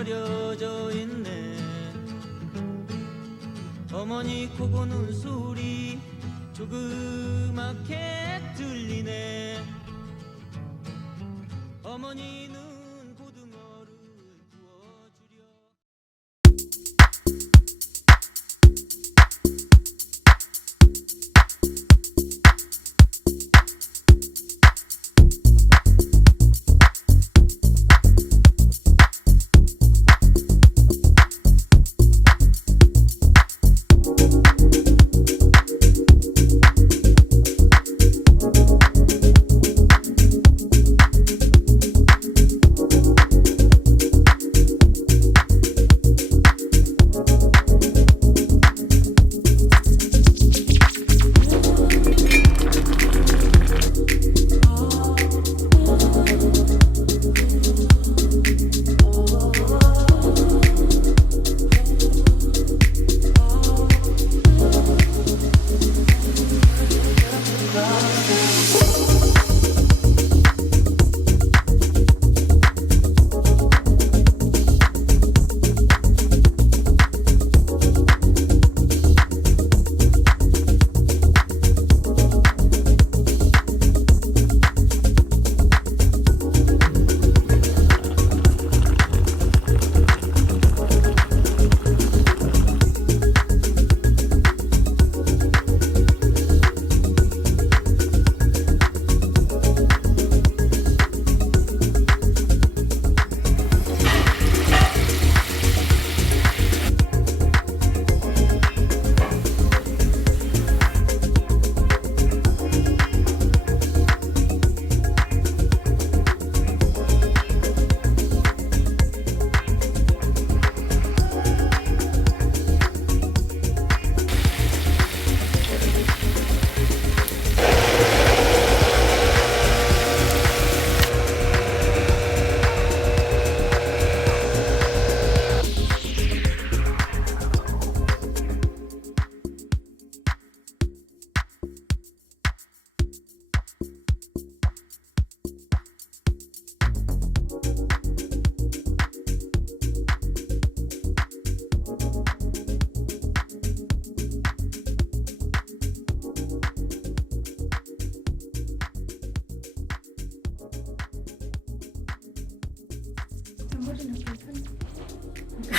절여져 있네. 어머니 코 고는 소리 조그맣게 들리네. 어머니는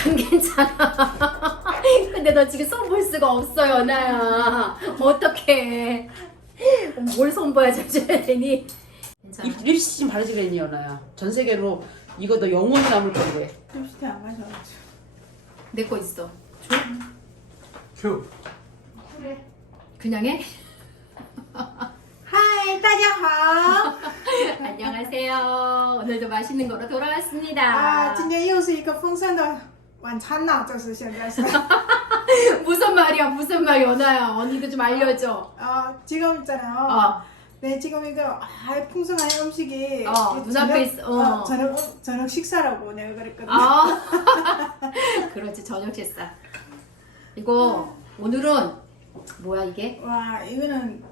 안 괜찮아. 근데 너 지금 손 볼 수가 없어, 연아야. 어떡해. 뭘 손봐야 줘야 되니? 괜찮아. 립, 립스틱 좀 바르지 그랬니 연아야 전 세계로 이거 너 영원히 남을 거고 해 립스틱 안 마셔가지고 내 거 있어. 큐 그냥 해? 하이 大家好 안녕하세요. 오늘도 맛있는 거로 돌아왔습니다. 啊今天又是一个丰盛的 晚餐呢这是现在是 무슨 말이야, 무슨 말, 연아야. 언니도 좀 알려줘. 아 지금 있잖아요 어, 네 지금 이거 아, 풍성한 음식이 어, 이 눈앞에 있어, 어. 저녁 저녁 식사라고 내가 그랬거든요 아. 그렇지, 저녁 식사. 이거, 오늘은, 뭐야, 이게? 와 이거는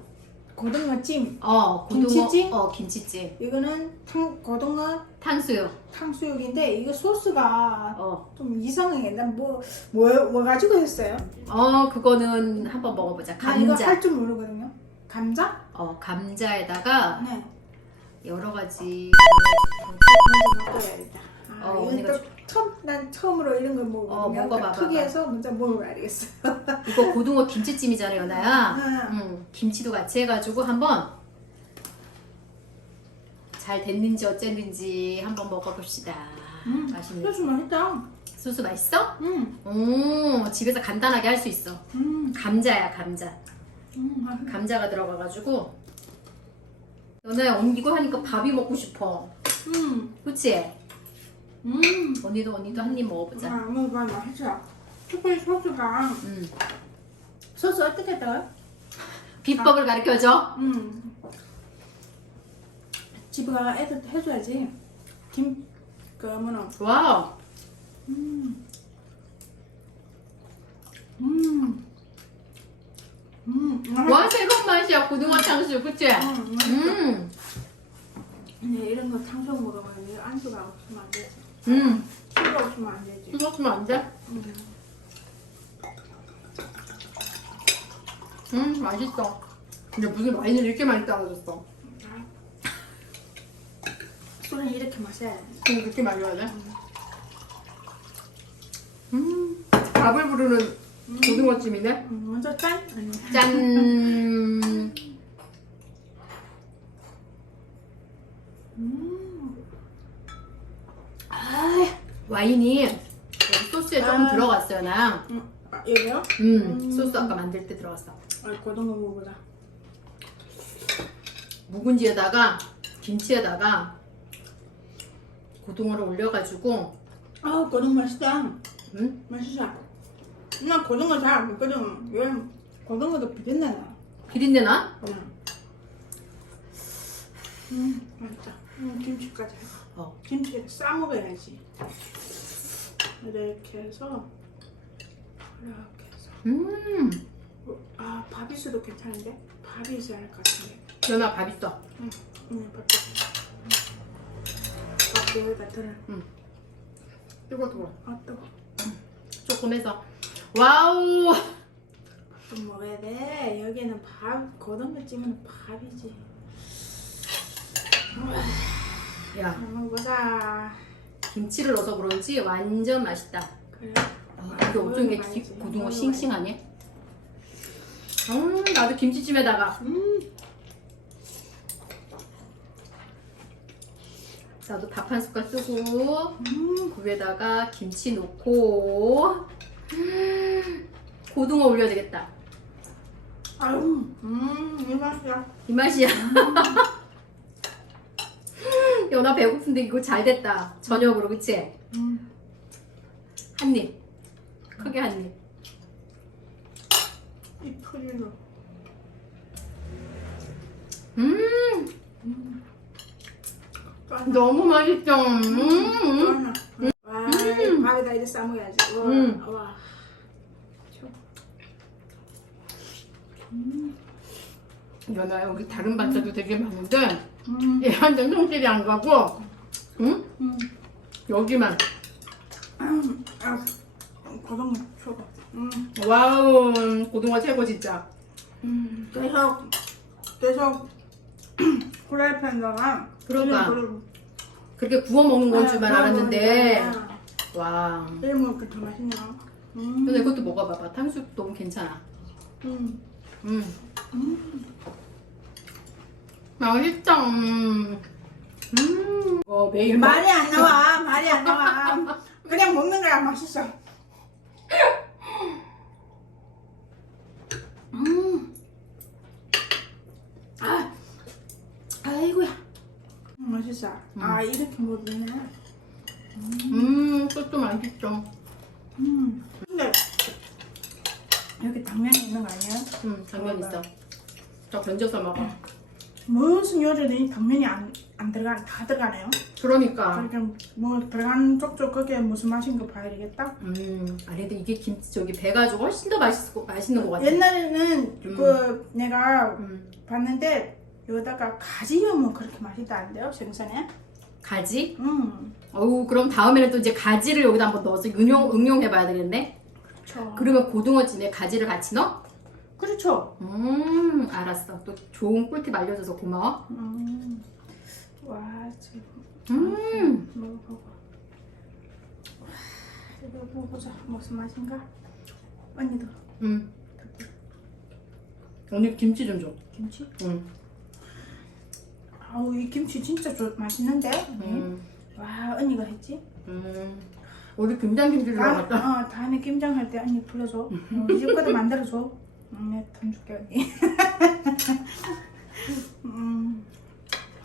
고등어찜 어, 고등어. 김치찜? 어, 김치찜. 이거는 탕, 고등어 탕수육. 탕수육인데 이거 소스가 어. 좀 이상해 난뭐뭐 뭐, 뭐 가지고 했어요? 어, 그거는 한번 먹어보자. 나 이거 감자. 할 줄 모르거든요 감자? 어, 감자에다가 네 여러 가지. 먼저 먹어야겠다. 아, 어, 이건 언니가 또 처음 난 처음으로 이런 걸 먹어. 어, 먹어봐봐. 특이해서 먼저 먹어봐야겠어. 이거 고등어 김치찜이잖아, 연아야. 응. 응, 김치도 같이 해가지고 한번 잘 됐는지 어쨌는지 한번 먹어봅시다. 음, 맛있는. 소스 맛있다. 소스 맛있어? 음, 오, 집에서 간단하게 할 수 있어. 음, 감자야, 감자. 음, 맛있다. 감자가 들어가가지고. 언니 이거 하니까 밥이 먹고 싶어. 음, 그치? 음. 언니도 언니도 한 입 먹어보자. 아, 너무 많이 맛있어. 초콜릿 소스가 음. 소스 어떻게 떠요? 비법을 가르쳐줘. 음. 집에 가서 애들 해줘야지. 김, 그, 뭐나. 와우. 음. 음. 음. 음. 새로운 맛이야 고등어 탕수육 그치? 음. 음. 근데 이런 거 탕수육 먹으면 이 안주가 없으면 안 되지. 음. 술이 없으면 안 되지. 이거 없으면 안 돼? 음. 음 맛있어 근데 무슨 와인을 이렇게 많이 따라줬어 술은 이렇게 마셔야 돼. 이렇게 많이 와야 돼? 음 밥을 부르는 고등어찜이네 음, 먼저 짠. 아니. 짠 와인이 소스에 조금 아. 들어갔어요 나 음. 아, 여기요? 음, 음. 소스 아까 만들 때 들어갔어 아, 고등어 먹어보자. 묵은지에다가 김치에다가 고등어를 올려가지고 아, 고등어 맛있다. 음? 맛있어. 나 고등어 잘 안 먹거든. 왜 고등어도 비린내 나. 비린내 나? 그냥. 음, 맛있다. 음, 김치까지. 어. 김치를 싸 먹어야지. 이렇게 해서 이렇게 해서. 음 어, 아, 밥 있어도 괜찮은데? 밥이 있어야 할것 같은데. 연아 밥 있어 응. 밥 여기다 들어. 뜨거 뜨거 아, 뜨거. 조금 해서 와우 좀 먹어야 돼. 여기는 밥, 고등어 찜은 밥이지. 야 한번 보자. 김치를 넣어서 그런지 완전 맛있다 그래. 아, 이게 어쩜 이게 고등어. 싱싱하니? 음 나도 김치찜에다가 음, 나도 밥 한 숟갈 쓰고 음, 그 위에다가 김치 넣고 음, 고등어 올려야 되겠다 아유, 음, 이 맛이야. 이 맛이야 연아 배고픈데 이거 잘 됐다 저녁으로 그치? 음, 한 입 크게 한 입 이 풀이로. 음 짠. 너무 맛있죠 음, 음. 와, 이 밥에다 이렇게 싸먹어야지. 와, 음. 와. 연아 여기 다른 반찬도 되게 많은데 음, 얘 완전 성질이 안 가고 응? 음, 여기만. 음, 아, 고등어 최고. 음, 와우 고등어 최고 진짜. 음, 계속, 계속 후라이팬에다가 그러니까. 그렇게 구워 먹는 건 줄만 아, 알았는데. 그러니까. 와. 이런 먹으니까 더 맛있네요. 음, 근데 이것도 먹어봐봐. 탕수육 너무 괜찮아. 음, 음. 음. 맛있다 음. 음. 어, 매일 마... 말이 안 나와, 말이 안 나와. 그냥 먹는 거야 맛있어. 음, 아, 아이고야. 음, 맛있어. 아 이렇게 먹네. 음 그것도 맛있죠 음. 근데 여기 당면이 있는 거 아니야? 음 당면 있어 저 건져서 먹어 무슨 요리는 당면이 안, 안 들어가, 다 들어가네요. 그러니까 그러니까 뭐 들어간 쪽쪽 그게 무슨 맛인 거 봐야 되겠다. 음 아니 근데 이게 김치 저기 배가지고 훨씬 더 맛있, 맛있는 것 같아 옛날에는 음. 그 내가 음. 봤는데 여기다가 가지 넣으면 그렇게 맛있다 안 돼요? 생선에? 가지? 음, 어우 그럼 다음에는 또 이제 가지를 여기다 한번 넣어서 응용, 응용해봐야 되겠네 그렇죠. 그러면 고등어찜에 가지를 같이 넣어? 그렇죠. 음 알았어 또 좋은 꿀팁 알려줘서 고마워 음, 와 지금 음 먹어보고. 와, 이거 먹어보자. 무슨 맛인가? 언니도 음. 언니 김치 좀 줘. 김치? 응. 아우 이 김치 진짜 좋, 맛있는데? 음. 와 언니가 했지? 음. 우리 김장 김치 다, 들어갔다. 어, 다음에 김장 할 때 언니 불러줘. 어, 우리 집 것도 만들어줘. 응, 내돈 줄게 언니. 음,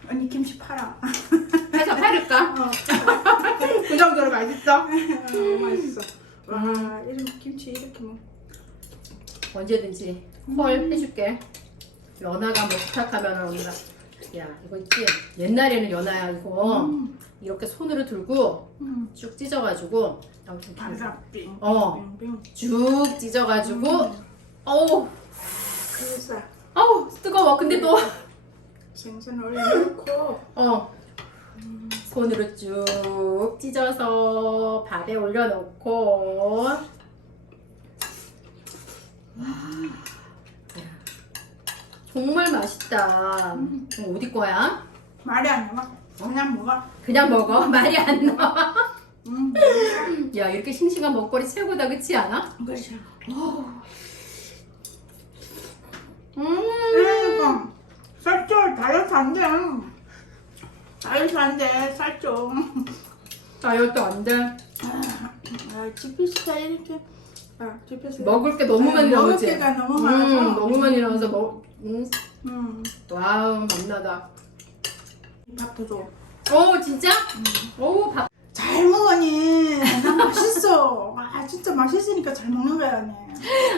언니 김치 팔아. 해서 팔을까? 어, 그 정도로 맛있어? 어, 맛있어. 와 이런 김치 이렇게 뭐. 언제든지 콜 해줄게. 연아가 뭐 부탁하면 언니가 야 이거 있지? 옛날에는 연아야 이거 음, 이렇게 손으로 들고 음. 쭉 찢어가지고 빙. 어. 빙, 빙. 쭉 찢어가지고 음. 어우 그래서 아우 뜨거워. 근데 또 생선 올려놓고 어. 손으로 쭉 찢어서 밥에 올려놓고 정말 맛있다. 이거 어디 거야? 말이 안 나와. 그냥 먹어. 그냥 먹어. 말이 안 나와. 음, 야 이렇게 싱싱한 먹거리 최고다 그렇지 않아? 그렇지. 음. 그러니까 살쪄 다이어트 안 돼. 다이어트 안 돼. 살쪄. 다이어트 안 돼. 아, GPS가 이렇게 아, GPS 먹을 게 너무 많이 먹을 나오지. 게가 너무 많아서. 음, 너무 많이 나와서 먹. 음. 음, 와우 맛나다. 밥도 줘. 오 진짜? 오 밥. 잘 먹으니 난 맛있어. 아 진짜 맛있으니까 잘 먹는 거야 언니.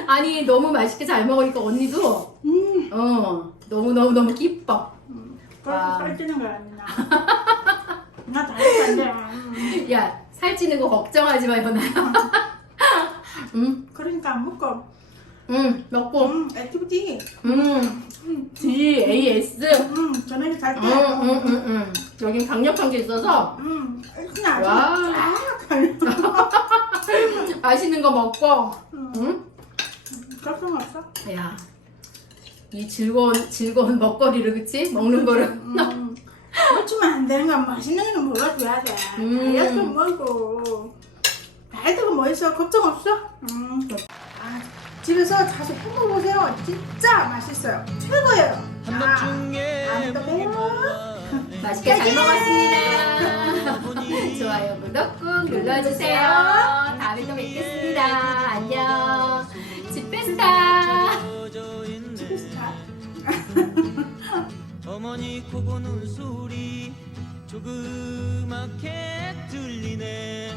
아니 너무 맛있게 잘 먹으니까 언니도 음, 어 너무 너무 너무 기뻐. 음. 그래서 아. 살찌는 거야 언니. 나. 나 다이어트 안 돼. 음. 야 살찌는 거 걱정하지 마 연아야. 음, 그러니까 안 먹고. 음 먹고. 음, 액티비티. 음, D A S. 음, 저녁에 잘 때. 음, 음, 음, 음. 여긴 강력한 게 있어서 음, 그냥 와. 아주 쫙. 맛있는 거 먹고. 음, 응? 걱정 없어. 야, 이 즐거운 즐거운 먹거리를 그치? 먹는 거를. 음, 놓치면 안 되는 건 맛있는 거는 먹어줘야 돼. 음. 다이어트 뭐고. 다이어트가 뭐 있어? 걱정 없어. 음. 아, 집에서 자주 해 먹어보세요. 진짜 맛있어요. 최고예요. 배워. 맛있게 잘 먹었습니다. 좋아요, 구독 꾹 눌러주세요. 다음에 또 뵙겠습니다. 안녕. 비슷하. 어머니 코 고는 소리 조그맣게 들리네